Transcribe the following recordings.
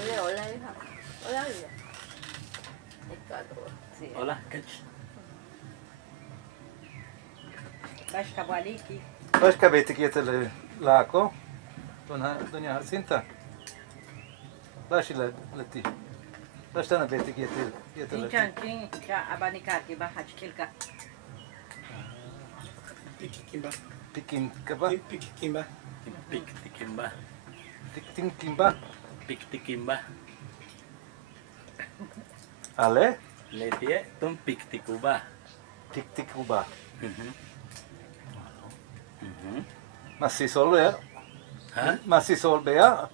Hola, hija. Hola, hija. El calor. Sí. Hola, catch. Vais cabaliki. Vais kävitte kietelle laako? Doña Jacinta. Laisille letti. Lais tänä vietti kietelle. Tinchan cha abanikati ba hachkilka. Pikikimba. Tikimkaba. Pikikimba. Piktikimba. Tiktimkimba. Piktikimba. Ale. Letie tum piktikuba. Tiktikuba. Mhm. Mhm. Massi solbea. Ha? Massi solbea.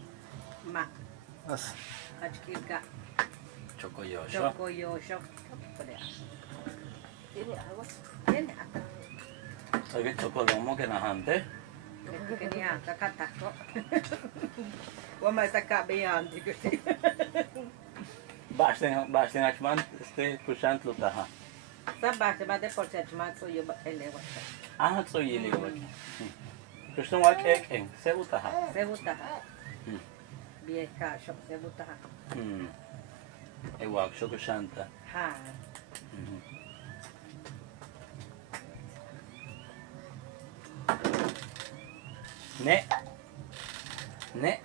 Ma Mas. hachkilka. Chocoyosho. Choco yo shok. ¿Tiene agua? Tiene hasta Soy chocolomo que najante. que tenía kakatako. Wama saka beyan dikuti. Basten achman kushant lutaha. Sabah se va de por ser chman so yo elewa. Ah, soy yili wak. Kustung wak en se utaha. Se gusta. Hmm. Vieja shok se gusta. E wak shokushanta. Ha. Ne. Ne.